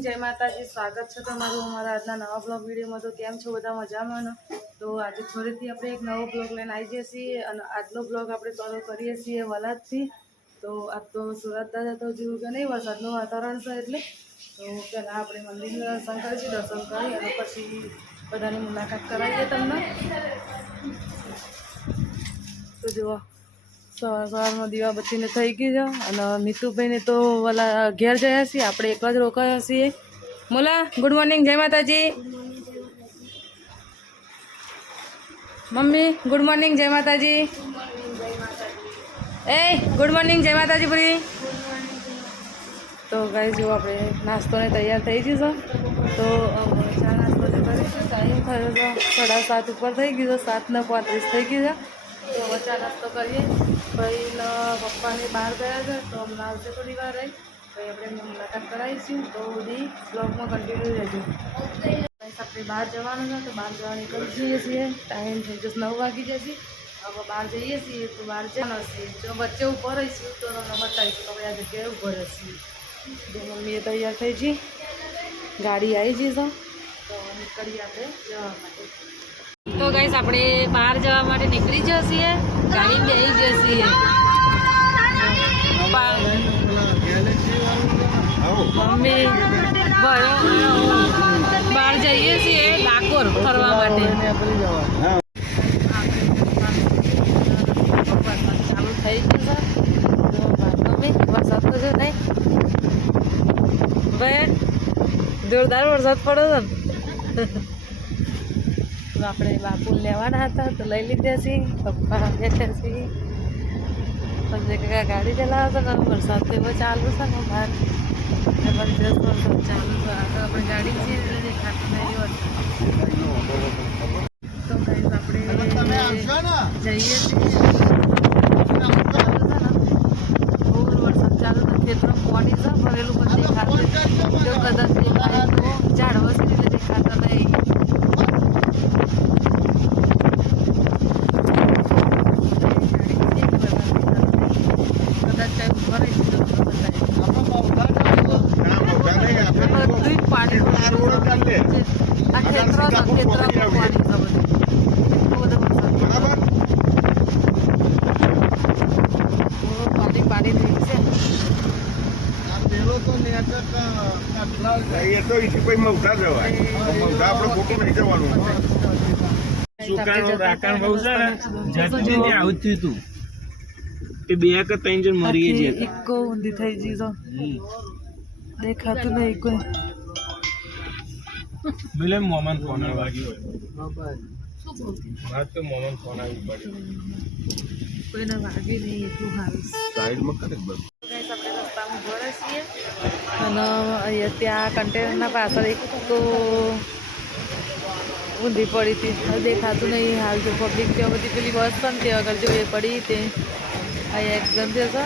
જય માતાજી, સ્વાગત છે તમારું અમારા આજના નવા બ્લોગ વિડીયોમાં. તો કેમ છો બધા મજામાં ને? તો આજે ફરીથી આપણે એક નવો બ્લોગ લઈને આવી જઈએ છીએ અને આજનો બ્લોગ આપણે ચાલુ કરીએ છીએ વલાદથી. તો આજ તો સુરત દાદા તો જેવું કે નહીં, વરસાદનું વાતાવરણ છે એટલે. તો પહેલાં આપણે મંદિર દર્શન કરીશું દર્શન કરી અને પછી બધાની મુલાકાત કરાવીએ તમને. તો જુઓ. સવાર સવારમાં દીવાબત્તીને થઈ ગઈ છે. અને નીતુભાઈને તો વલા ઘેર ગયા છીએ. આપણે એકલા જ રોકાયા છીએ. મોલા ગુડ મોર્નિંગ જય માતાજી. મમ્મી ગુડ મોર્નિંગ જય માતાજી. એ ગુડ મોર્નિંગ જય માતાજી પૂરી તો ગાઈ જો આપણે નાસ્તોને તૈયાર થઈ છે. તો ચા નાસ્તો જે કરીશું ટાઈમ થયો છે, સાડા સાત ઉપર થઈ ગયું સાતને પાંત્રીસ થઈ ગયું છે. તો ચા નાસ્તો કરીએ. ભાઈ પપ્પાને બહાર ગયા છે તો હમણાં આવશે થોડી વાર. રહી આપણે મુલાકાત કરાવીશું. તો બધી બ્લોગમાં કન્ટિન્યુ રહેજો. આપણે બહાર જવાનું છે, તો બહાર જવા નીકળી જઈએ છીએ. ટાઈમ થઈ જશે, નવ વાગી જશે. હવે બહાર જઈએ છીએ, તો બહાર જવાનું છીએ જો વચ્ચે ઊભો રહીશું, તો તમને બતાવીશું તો આ જગ્યાએ ઊભો રહીશું. જો મમ્મીએ તૈયાર થઈ જી ગાડી આવી જઈશું તો નીકળીએ આપણે જવા માટે. તો ગાઈસ આપણે બહાર જવા માટે નીકળી જઈએ ગાડી બેસી જઈએ મમ્મી બહાર જઈએ છીએ ડાકોર ફરવા માટે. થઈ ગયું મમ્મી, વરસાદ તો નહીં. ભાઈ જોરદાર વરસાદ પડ્યો ને તો આપણે બાપુ લેવાના હતા તો લઈ લીધા છીએ પપ્પા બેઠા છીએ પછી કાકા ગાડી ચલાવે છે ને વરસાદ તો એવો ચાલુ છે ને બહાર. જબરજસ્ત વરસાદ ચાલુ છે. આ તો આપણે ગાડી છીએ એટલે દેખાતું નહીં તો ગાઈસ આપણે જઈએ છીએ બહુ વરસાદ ચાલુ છે ખેતરમાં પાણી છે ભરેલું પણ દેખાતું નહીં. જો કદાચ દેખાય તો ઝાડવા છે એટલે દેખાતા નહીં કદાચ કાંઈ ઊભા રહી છે તો બતાવીશ. બધું જ પાણી ભરેલું છે. આ ખેતરો છે, ખેતરોમાં પાણી છે બધું. એટલો બધો વરસાદ બહુ પાણી પાણી થઈ છે પછી મવઠા જવાય. મવઠા આપણે ખોટું નહીં જવાનું સુકાનો રાકાણ બહુ છે ને? જતી ને આવું જ થયું તું. એ બે કે ત્રણ જણ મરીએ આખી ઇકો ઊંધી થઈ ગઈ તો. દેખાતું નહીં કોઈ. મિલે મોમન ફોન વાગ્યો વાત તો મોમન ફોન આવી પડ્યો કોઈને વાગ્યું નહીં એટલું સાઈડમાં કરે બસ ગાઈસ આપણે રસ્તામાં ઊભા રહે છીએ અને અહીંયા ત્યાં કન્ટેનરના પાછળ એક તો ઊંધી પડી હતી. દેખાતું નહીં હાલ જો પબ્લિક ત્યાં બધી પેલી બસ પણ ત્યાં આગળ જો એ પડી તે અહીંયા એક્સિડન્ટ થયો છે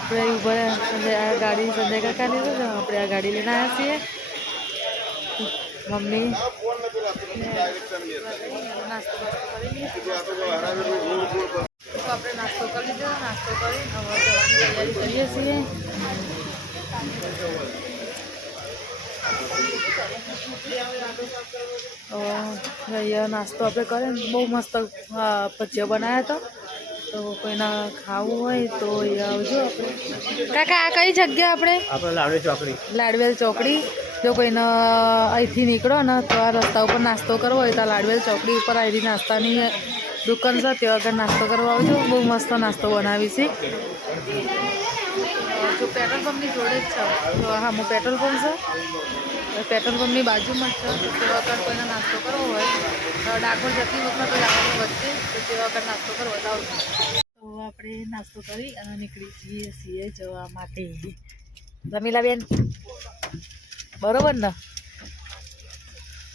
આપણે ઊભા. આ ગાડી સંજય કાકાની છે આપણે આ ગાડી લઈને આવ્યા છીએ. મમ્મી. નાસ્તો કરી લીધો. નાસ્તો કરી તૈયારી કરીએ છીએ તો અહીંયા નાસ્તો આપણે કરીએ બહુ મસ્ત ભજીયા બનાવ્યા હતા. તો કોઈને ખાવું હોય તો અહીંયા આવજો આપણે કાકા આ કઈ જગ્યા આપણે આપણે લાડુ ચોકડી. લાડવેલ ચોકડી. જો કોઈને અહીંથી નીકળો ને તો આ રસ્તા ઉપર નાસ્તો કરવો હોય તો લાડવેલ ચોકડી ઉપર આવી નાસ્તાની દુકાન છે ત્યાં આગળ નાસ્તો કરવા આવજો. બહુ મસ્ત નાસ્તો બનાવી છે જો પેટ્રોલ પંપની જોડે જ છે. હા, હું પેટ્રોલ પંપ છે. પેટ્રોલ પંપની બાજુમાં જ છે. તો વખત કોઈને નાસ્તો કરવો હોય ડાકોર જતી વખત જવાનું વચ્ચે, તો તે વખત નાસ્તો કરવો તો આપણે નાસ્તો કરી અને નીકળી જઈએ છીએ જવા માટે. રમીલાબેન બરોબર ને?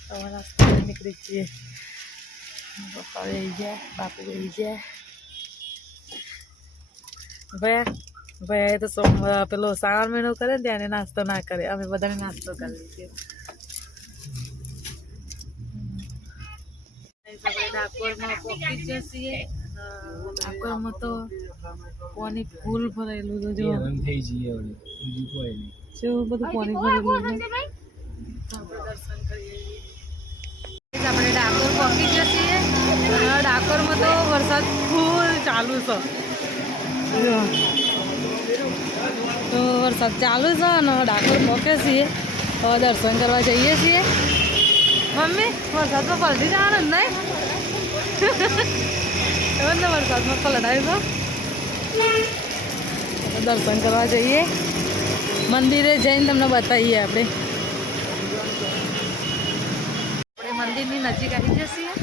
હવે નાસ્તો નીકળી જઈએ. પપ્પા આવી જાય બાપુ આવી ગયા. ભયા ભયા એ તો સોમ પેલો શ્રાવણ મહિનો કરે ને ત્યારે નાસ્તો ના કરે. અમે બધાને નાસ્તો કરી છીએ ડાકોરમાં પહોંચી જઈએ છીએ ડાકોરમાં તો કોની ફૂલ ભરેલું છે જો. થઈ જઈએ બીજું કોઈ નહીં. જેવું બધું કોની ભરેલું દર્શન કરીએ આપણે ડાકોર પહોંચી ગયા છીએ ડાકોરમાં તો વરસાદ ફૂલ ચાલુ છે. જો. તો વરસાદ ચાલુ છે અને ડાકોર મોકે છીએ. હવે દર્શન કરવા જઈએ છીએ. મમ્મી, વરસાદમાં પલટી જવાનું નહીં. એમ ને વરસાદમાં પલટાવી તો દર્શન કરવા જઈએ. મંદિરે જઈને તમને બતાવીએ આપણે. આપણે મંદિરની નજીક આવી જઈએ છીએ.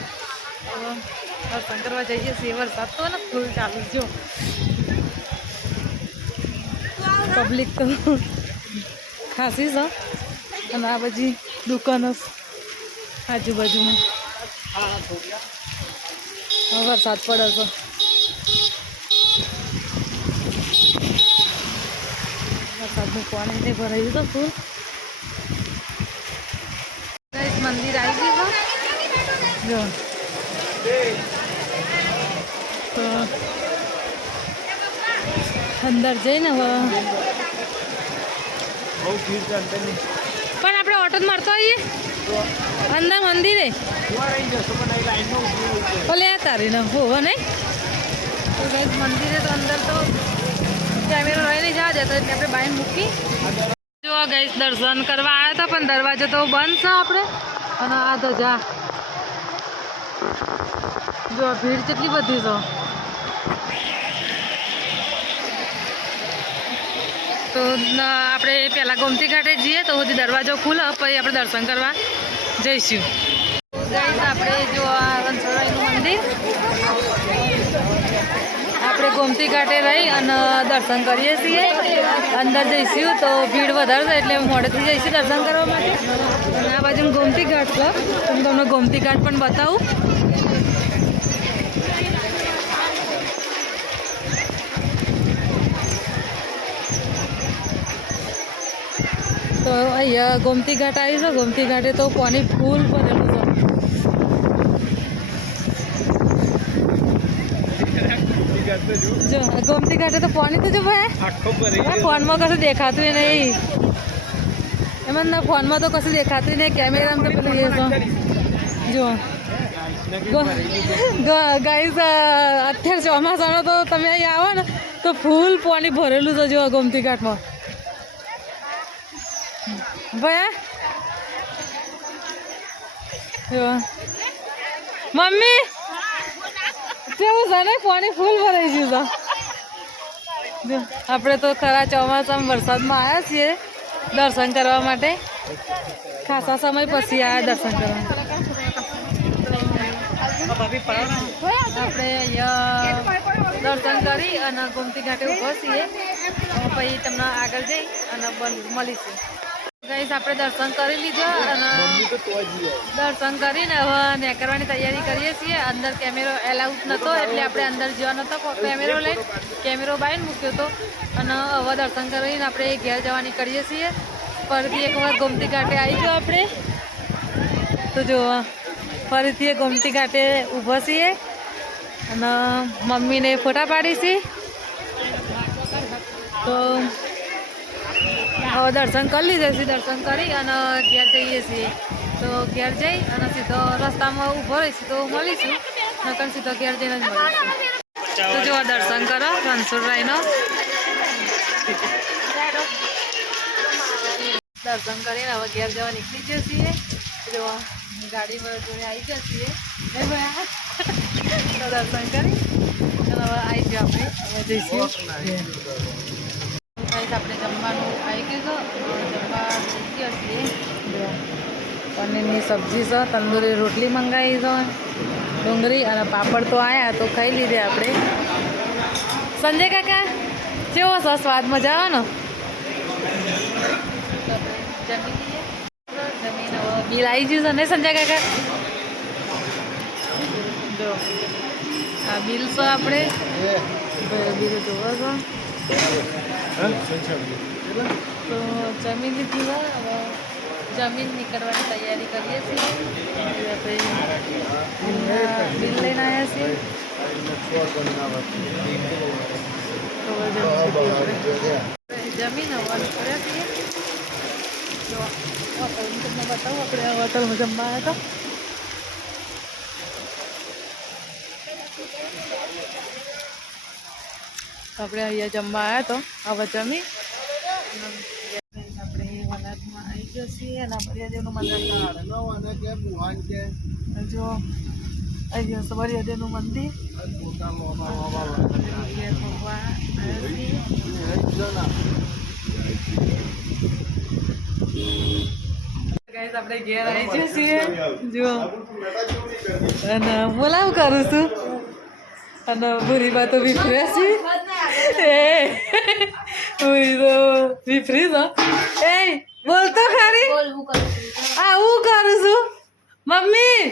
દર્શન કરવા જઈએ છીએ. વરસાદ તો ને ફૂલ ચાલુ જો. પબ્લિક તો ખાસી છે. અને આ બધી દુકાનો આજુબાજુમાં. વરસાદ પડે છે. વરસાદનું પાણી નહીં ભરાયું તો ફૂલ. મંદિર આવી ગયું જો. તો અંદર જઈને હવે. પણ આપણે ઓટો જ મારતો આવીએ અંદર મંદિરે. ભલે રહી રહી તારી ને હોવો નહીં તો મંદિરે તો અંદર તો કેમેરો લઈને જવા જતો એટલે આપણે બાઈન મૂકી. જો ગઈશ દર્શન કરવા આવ્યા હતા પણ દરવાજો તો બંધ છે આપણે. અને આ તો જા. જો ભીડ કેટલી બધી છે. તો આપણે પહેલાં ગોમતી ઘાટે જઈએ તો સુધી દરવાજો ખુલે, પછી આપણે દર્શન કરવા જઈશું. આપણે જો મંદિર. આપણે ગોમતી ઘાટે રહી અને દર્શન કરીએ છીએ. અંદર જઈશું તો ભીડ વધારે છે એટલે મોડેથી જઈશું દર્શન કરવા માટે. અને આ બાજુ ગોમતી ઘાટ છે. હું તમને ગોમતી ઘાટ પણ બતાવું. તો અહીંયા ગોમતી ઘાટ આવી છે ગોમતી ઘાટે તો પાણી ફૂલ ભરેલું છે. જો ગોમતી ઘાટે તો પાણી તો જો ભાઈ? ફોનમાં કશું દેખાતું નહીં. એમાં ના ફોનમાં તો કશું દેખાતું નહીં. કેમેરામાં તો પેલું જો. ગાઈઝ અત્યારે ચોમાસાનો તો તમે અહીં આવો ને તો ફૂલ પાણી ભરેલું છે જો ગોમતી ઘાટમાં. ભયા જો મમ્મી કેવું છે ને પાણી ફૂલ ભરાઈ ગયું તો આપણે તો ખરા ચોમાસામાં વરસાદમાં આવ્યા છીએ દર્શન કરવા માટે. ખાસા સમય પછી આવ્યા દર્શન કરવા. આપણે દર્શન કરી અને ગોમતી ઘાટે ઊભો છીએ. પછી તમને આગળ જઈ અને મળીશું. ગઈશ આપણે દર્શન કરી લીધા અને દર્શન કરીને હવે નીકળવાની તૈયારી કરીએ છીએ. અંદર કેમેરો એલાઉડ નહોતો એટલે આપણે અંદર જવાનો નહોતો કેમેરો લઈને કેમેરો બાઈને મૂક્યો હતો અને હવે દર્શન કરીને આપણે ઘેર જવાની કરીએ છીએ. ફરીથી એક વાર ગોમતી ઘાટે આવી ગયો આપણે. તો જો ફરીથી એ ગોમતી ઘાટે ઊભો છીએ. અને મમ્મીને ફોટા પાડીશી તો હવે દર્શન કરી લીધા છીએ દર્શન કરી અને ઘેર જઈએ છીએ. તો ઘેર જઈ અને સીધો રસ્તામાં ઊભો રહીશું તો મળીશું. નકર સીધો ઘેર જઈને જ મળીશું. તો જો દર્શન કરો રણછોડરાયનો દર્શન કરીને હવે ઘેર જવા નીકળી જઈએ છીએ. જો ગાડીમાં જોડે આવી જઈએ છીએ. તો દર્શન કરી અને હવે આવી ગયો આપણે. હવે જઈશું. આપણે જમવાનું આવી ગયું છે જમવા છીએ પનીરની સબ્જી છે તંદૂરી રોટલી મંગાવી છે. ડુંગળી અને પાપડ તો આવ્યા તો ખાઈ લીધે આપણે. સંજય કાકા કેવો છે સ્વાદ? મજા આવે ને જમીન બિલ આવી ગયું છે ને સંજય કાકા? જો. આ બિલ છે આપણે. બિલ જોવો છો. તો જમીન લીધી હોય હવે જમીન નીકળવાની તૈયારી કરીએ છીએ. બિલ લઈને આવ્યા છીએ. તો. જમીને હવે નીકળ્યા છીએ. જો તમને બતાવું આપણે હોટલમાં જમવા આવ્યા હતા. આપણે અહીંયા જમવા આવ્યા તો હવે જમી અને આપણે વલાદમાં આવી ગયા છીએ અને મર્યાદેવનું મંદિર જો આવી ગયો છે મર્યાદેવનું મંદિર ઘેર ભગવાન આવ્યા છીએ ગાઈસ આપણે ઘેર આવી જઈએ છીએ જો અને બોલાવ કરું છું અને ભૂરી બા તો વિફરે છે એ ભૂરી તો વિફરી તો એ બોલતો ખરી આ હું કરું છું મમ્મી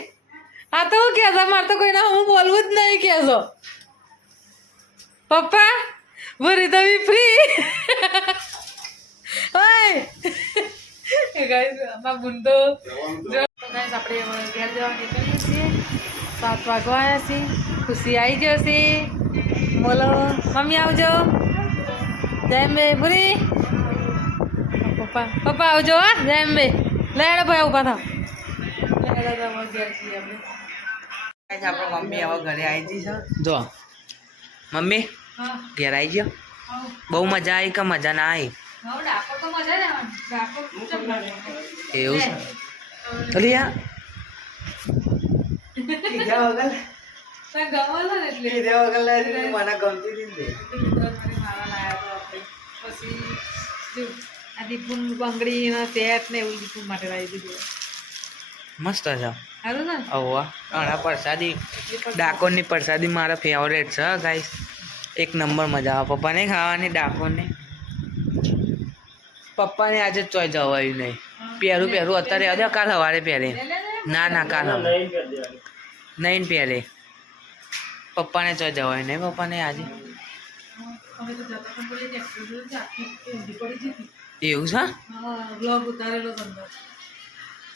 આ તો હું કહેતો મારે તો કોઈને હું બોલવું જ નહીં કહેતો પપ્પા બોરી તો વિફરી ઓય ગાઈસ અમાર બુંદો ગાઈસ આપણે ઘેર જવા નીકળીએ છીએ સાત વાગવા આવ્યા છીએ. ખુશી આવી જશે બોલો મમ્મી આવજો. જય અંબે. ભૂરી. પપ્પા પપ્પા આવજો હા. જય અંબે. લેડો ભાઈ ઊભા થાવ. આપણે મમ્મી હવે ઘરે આવી ગઈ છે. જો. મમ્મી હા. ઘેર આવી ગયો? બહુ મજા આવી કે મજા ના આવી? એવું છે. અલી યાર કીધા વગર તને ગમો ને એટલે કીધા વગર મને ગમતી હતી પછી આ દીપુન બંગડી ને સેટ ને એવું દીપુન માટે લાવી દીધું. મસ્ત છે. સારું ને? ઘણા પ્રસાદી ડાકોરની પ્રસાદી મારા ફેવરેટ છે ગાઈસ એક નંબર મજા આવે. પપ્પાને ખાવાની ડાકોરની. પપ્પાને આજે ચોઈ જવાયું નહીં. પહેરું પહેરું. અત્યારે આવજો કાલ સવારે પહેરે. ના? ના કાલ નહીં પહેરે. પપ્પાને ચોય જવાય નહીં પપ્પાને આજે? તો એવું છે?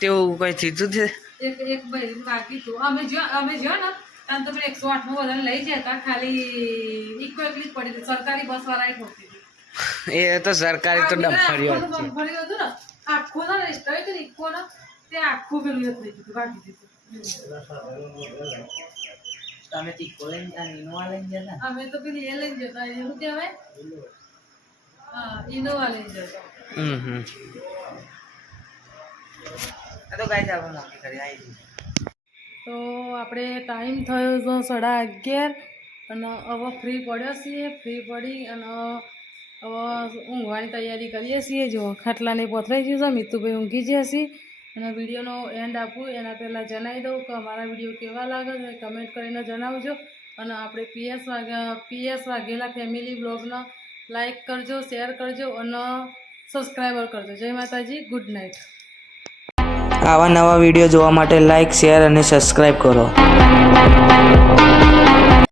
તેવું કંઈ થયું છે? એક એક ભાઈ બાકી હતું અમે જો અમે જો ને આમ તો પેલા એકસો આઠમાં વધારે લઈ જતા ખાલી ઇકો એકલી જ પડી હતી. સરકારી બસ વાળા હતી એ તો સરકારી તો હતું ને આખો ને રસ્તો હતું ને ઇકો ને તે આખું પેલું થઈ ગયું હતું, દીધું તમે તીખો લઈને ગયા ઇનોવા લઈને જતા અમે તો પેલી એ લઈને જતા એ શું કહેવાય? હા ઇનોવા લઈને જતા હમ હમ. ગાઈ આવી તો આપણે ટાઈમ થયો છે સાડા અગિયાર અને હવે ફ્રી પડ્યો છીએ ફ્રી પડી અને હવે ઊંઘવાની તૈયારી કરીએ છીએ. જો ખાટલાને પથરાઈ ગયું છે મિતુભાઈ ઊંઘી ગયા છીએ અને વિડીયોનો એન્ડ આપું, એના પહેલાં જણાવી દઉં કે અમારા વીડિયો કેવા લાગે છે કમેન્ટ કરીને જણાવજો. અને આપણે પીએસ વાગ્યા પીએસ વાઘેલા ફેમિલી બ્લોગને લાઇક કરજો શેર કરજો અને સબસ્ક્રાઈબર કરજો. જય માતાજી ગુડ નાઇટ આવા નવા વીડિયો જોવા માટે લાઇક શેર અને સબસ્ક્રાઈબ કરો.